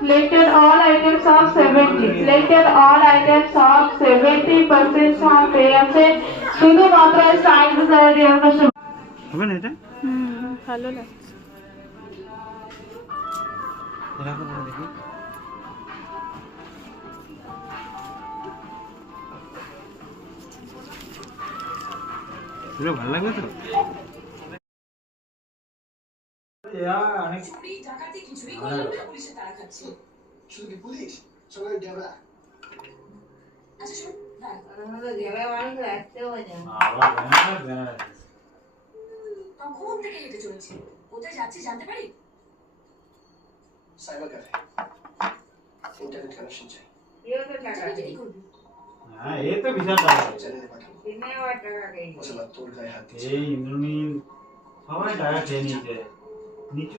Selected all items of 70. Selected all items of 70% ছাড় পেয়ে আছে শুধুমাত্র সাইন্স এর কাছে। হবে না এটা? ভালো লাগছে। এরকম করে দেখি। ভালো লাগবে তো? চুরি ডাকাতি কিছুই করলাম না, পুলিশের তাড়া খাচ্ছে। শুধু কি পুলিশ, সবাই ডেবা। আচ্ছা শোন, কখন থেকে হেঁটে চলেছি, কোথায় যাচ্ছি জানতে পারি? সাইবার ক্যাফে, ইন্টারনেট কানেকশন চাই। তুই কি করবি? হ্যাঁ, এই তো বিশাল টাকা। চ্যানেলে পাঠাবো। ওসব তোর গায়ে হাত দিচ্ছে। এই ইন্দ্রনীল সবাই টাকা খেয়ে নিয়েছে। নিচু